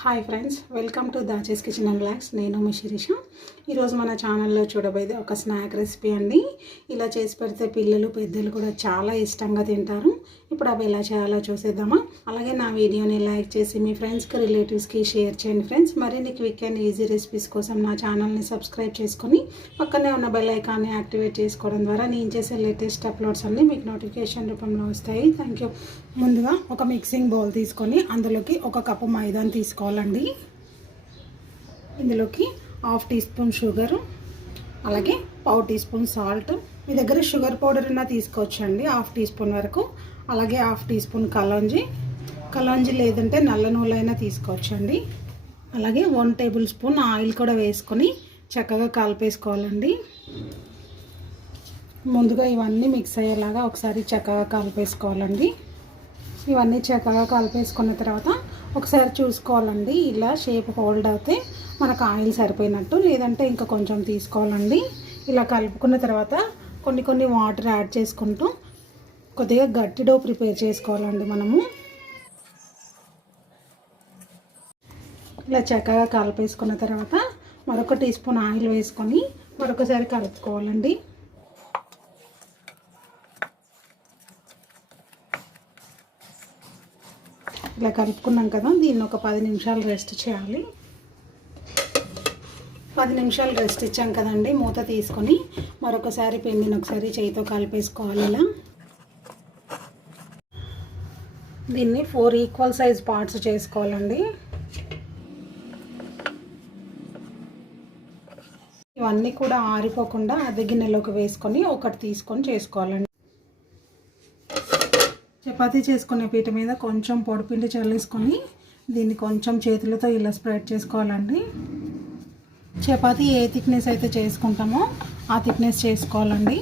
Hi friends, welcome to దాచేస్ kitchen and vlogs. నేను మీ శిరీష. ఈరోజు మన ఛానల్లో చూడబోయేది ఒక స్నాక్ రెసిపీ అండి. ఇలా చేసి పెడితే పిల్లలు పెద్దలు కూడా చాలా ఇష్టంగా తింటారు. ఇప్పుడు అవి ఎలా చేయాలో చూసేద్దామా. అలాగే నా వీడియోని లైక్ చేసి మీ ఫ్రెండ్స్కి రిలేటివ్స్కి షేర్ చేయండి ఫ్రెండ్స్. మరిన్ని క్విక్ అండ్ ఈజీ రెసిపీస్ కోసం నా ఛానల్ని సబ్స్క్రైబ్ చేసుకొని పక్కనే ఉన్న బెల్ ఐకాన్ని యాక్టివేట్ చేసుకోవడం ద్వారా నేను చేసే లేటెస్ట్ అప్లోడ్స్ అన్నీ మీకు నోటిఫికేషన్ రూపంలో వస్తాయి. Thank you. ముందుగా ఒక మిక్సింగ్ బౌల్ తీసుకొని అందులోకి ఒక కప్పు మైదాని తీసుకోవాలండి. ఇందులోకి హాఫ్ టీ స్పూన్ షుగరు, అలాగే పావు టీ స్పూన్ సాల్ట్. మీ దగ్గర షుగర్ పౌడర్ అయినా తీసుకోవచ్చండి, హాఫ్ టీ స్పూన్ వరకు. అలాగే హాఫ్ టీ స్పూన్ కలాంజీ లేదంటే నల్ల నూనె తీసుకోవచ్చండి. అలాగే 1 టేబుల్ స్పూన్ ఆయిల్ కూడా వేసుకొని చక్కగా కలిపేసుకోవాలండి. ముందుగా ఇవన్నీ మిక్స్ అయ్యేలాగా ఒకసారి చక్కగా కలిపేసుకోవాలండి. ఇవన్నీ చక్కగా కలిపేసుకున్న తర్వాత ఒకసారి చూసుకోవాలండి. ఇలా షేప్ హోల్డ్ అవుతే మనకు ఆయిల్ సరిపోయినట్టు, లేదంటే ఇంకా కొంచెం తీసుకోవాలండి. ఇలా కలుపుకున్న తర్వాత కొన్ని వాటర్ యాడ్ చేసుకుంటూ కొద్దిగా గట్టి డో ప్రిపేర్ చేసుకోవాలండి. మనము ఇలా చక్కగా కలిపేసుకున్న తర్వాత మరొక టీ స్పూన్ ఆయిల్ వేసుకొని మరొకసారి కలుపుకోవాలండి. ఇలా కలుపుకున్నాం కదా, దీన్ని ఒక 10 నిమిషాలు రెస్ట్ చేయాలి. 10 నిమిషాలు రెస్ట్ ఇచ్చాం కదండి, మూత తీసుకొని మరొకసారి పిండిని ఒకసారి చేయితో కలిపేసుకోవాలి. ఇలా దీన్ని 4 ఈక్వల్ సైజ్ పార్ట్స్ చేసుకోవాలండి. ఇవన్నీ కూడా ఆరిపోకుండా అదే గిన్నెలోకి వేసుకొని ఒకటి తీసుకొని చేసుకోవాలండి. చపాతీ చేసుకునే పీట మీద కొంచెం పొడిపిండి చల్లేసుకొని దీన్ని కొంచెం చేతులతో ఇలా స్ప్రెడ్ చేసుకోవాలండి. చపాతీ ఏ థిక్నెస్ అయితే చేసుకుంటామో ఆ థిక్నెస్ చేసుకోవాలండి.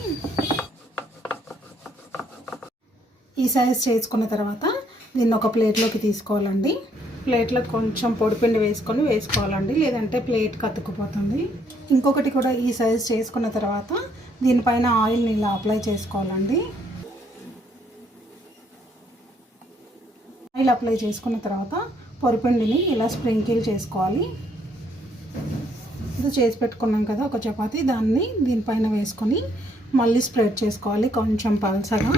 ఈ సైజ్ చేసుకున్న తర్వాత దీన్ని ఒక ప్లేట్లోకి తీసుకోవాలండి. ప్లేట్లో కొంచెం పొడిపిండి వేసుకోవాలండి, లేదంటే ప్లేట్ కతుక్కుపోతుంది. ఇంకొకటి కూడా ఈ సైజ్ చేసుకున్న తర్వాత దీనిపైన ఆయిల్ని ఇలా అప్లై చేసుకోవాలండి. ఆయిల్ అప్లై చేసుకున్న తర్వాత పొడిపిండిని ఇలా స్ప్రింకిల్ చేసుకోవాలి. ఇది చేసి పెట్టుకున్నాం కదా ఒక చపాతీ, దాన్ని దీనిపైన వేసుకొని మళ్ళీ స్ప్రెడ్ చేసుకోవాలి కొంచెం పల్చగా.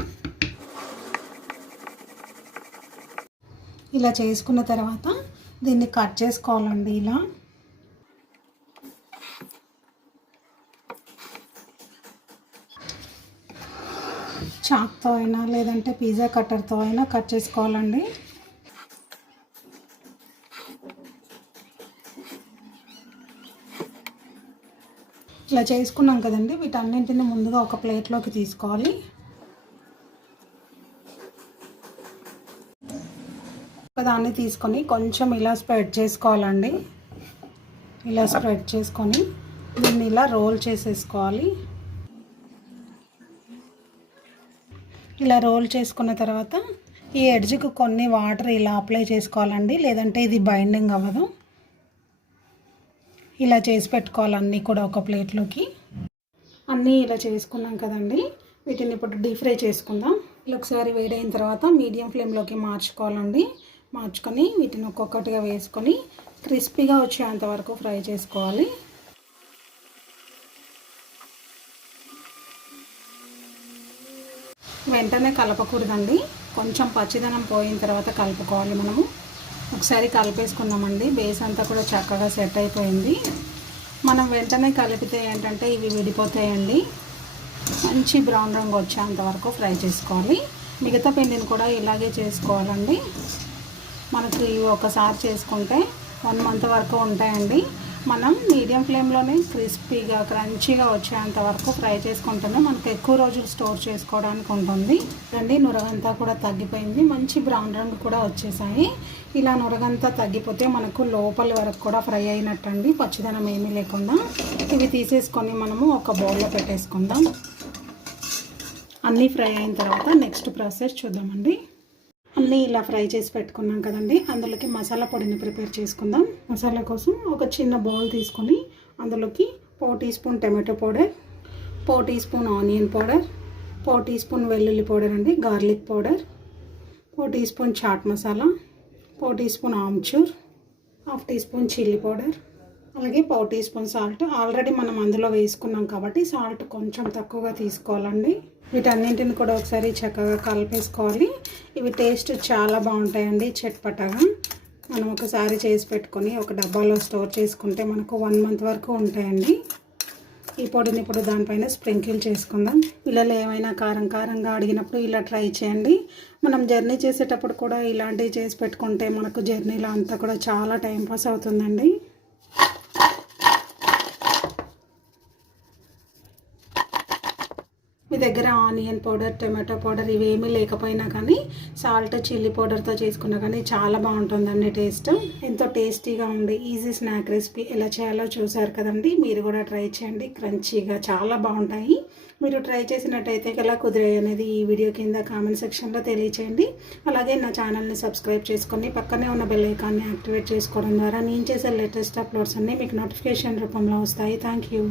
ఇలా చేసుకున్న తర్వాత దీన్ని కట్ చేసుకోవాలండి. ఇలా చాక్తో అయినా లేదంటే పిజ్జా కట్టర్తో అయినా కట్ చేసుకోవాలండి. ఇలా చేసుకున్నాం కదండి, వీటన్నింటిని ముందుగా ఒక ప్లేట్లోకి తీసుకోవాలి. ఒకదాన్ని తీసుకొని కొంచెం ఇలా స్ప్రెడ్ చేసుకోవాలండి. ఇలా స్ప్రెడ్ చేసుకొని దీన్ని ఇలా రోల్ చేసేసుకోవాలి. ఇలా రోల్ చేసుకున్న తర్వాత ఈ ఎడ్జ్కి కొన్ని వాటర్ ఇలా అప్లై చేసుకోవాలండి, లేదంటే ఇది బైండింగ్ అవ్వదు. ఇలా చేసి పెట్టుకోవాలి అన్నీ కూడా ఒక ప్లేట్లోకి. అన్నీ ఇలా చేసుకున్నాం కదండి, వీటిని ఇప్పుడు డీప్ ఫ్రై చేసుకుందాం. ఇలా ఒకసారి వేడైన తర్వాత మీడియం ఫ్లేమ్లోకి మార్చుకోవాలండి. మార్చుకొని వీటిని ఒక్కొక్కటిగా వేసుకొని క్రిస్పీగా వచ్చేంత వరకు ఫ్రై చేసుకోవాలి. వెంటనే కలపకూడదండి, కొంచెం పచ్చిదనం పోయిన తర్వాత కలుపుకోవాలి. మనము ఒకసారి కలిపేసుకున్నామండి, బేస్ అంతా కూడా చక్కగా సెట్ అయిపోయింది. మనం వెంటనే కలిపితే ఏంటంటే ఇవి విడిపోతాయండి. మంచి బ్రౌన్ రంగు వచ్చేంత వరకు ఫ్రై చేసుకోవాలి. మిగతా పిండిని కూడా ఇలాగే చేసుకోవాలండి. మనకి ఇవి ఒకసారి చేసుకుంటే 1 మంత్ వరకు ఉంటాయండి. మనం మీడియం ఫ్లేమ్లోనే క్రిస్పీగా క్రంచీగా వచ్చేంత వరకు ఫ్రై చేసుకుంటేనే మనకు ఎక్కువ రోజులు స్టోర్ చేసుకోవడానికి ఉంటుంది. రండి, నురగంతా కూడా తగ్గిపోయింది, మంచి బ్రౌన్ రంగు కూడా వచ్చేసాయి. ఇలా నురగంతా తగ్గిపోతే మనకు లోపలి వరకు కూడా ఫ్రై అయినట్టండి, పచ్చిదనం ఏమీ లేకుండా. ఇవి తీసేసుకొని మనము ఒక బౌల్లో పెట్టేసుకుందాం. అన్నీ ఫ్రై అయిన తర్వాత నెక్స్ట్ ప్రాసెస్ చూద్దామండి. అన్నీ ఇలా ఫ్రై చేసి పెట్టుకున్నాం కదండి, అందులోకి మసాలా పొడిని ప్రిపేర్ చేసుకుందాం. మసాలా కోసం ఒక చిన్న బౌల్ తీసుకొని అందులోకి 1 teaspoon tomato powder, 1 teaspoon onion powder, 1 teaspoon వెల్లుల్లి పౌడర్ అండి, garlic powder, 1 teaspoon chaat masala, 1 teaspoon amchur, half teaspoon chilli powder, అలాగే పావు టీ స్పూన్ సాల్ట్. ఆల్రెడీ మనం అందులో వేసుకున్నాం కాబట్టి సాల్ట్ కొంచెం తక్కువగా తీసుకోవాలండి. వీటన్నింటిని కూడా ఒకసారి చక్కగా కలిపేసుకోవాలి. ఇవి టేస్ట్ చాలా బాగుంటాయండి చట్పటగా. మనం ఒకసారి చేసి పెట్టుకొని ఒక డబ్బాలో స్టోర్ చేసుకుంటే మనకు 1 మంత్ వరకు ఉంటాయండి. ఈ పొడిని ఇప్పుడు దానిపైన స్ప్రింకిల్ చేసుకుందాం. పిల్లలు ఏమైనా కారంగా అడిగినప్పుడు ఇలా ట్రై చేయండి. మనం జర్నీ చేసేటప్పుడు కూడా ఇలాంటివి చేసి పెట్టుకుంటే మనకు జర్నీలో అంతా కూడా చాలా టైంపాస్ అవుతుందండి. మీ దగ్గర ఆనియన్ పౌడర్, టొమాటో పౌడర్ ఇవేమీ లేకపోయినా కానీ సాల్ట్, చిల్లీ పౌడర్తో చేసుకున్నా కానీ చాలా బాగుంటుందండి టేస్ట్. ఎంతో టేస్టీగా ఉండి ఈజీ స్నాక్ రెసిపీ ఎలా చేయాలో చూసారు కదండి. మీరు కూడా ట్రై చేయండి. క్రంచీగా చాలా బాగుంటాయి. మీరు ట్రై చేసినట్టయితే ఎలా కుదిరాయి అనేది ఈ వీడియో కింద కామెంట్ సెక్షన్లో తెలియచేయండి. అలాగే నా ఛానల్ని సబ్స్క్రైబ్ చేసుకొని పక్కనే ఉన్న బెల్ ఐకాన్ని యాక్టివేట్ చేసుకోవడం ద్వారా నేను చేసే లేటెస్ట్ అప్లోడ్స్ అన్నీ మీకు నోటిఫికేషన్ రూపంలో వస్తాయి. Thank you.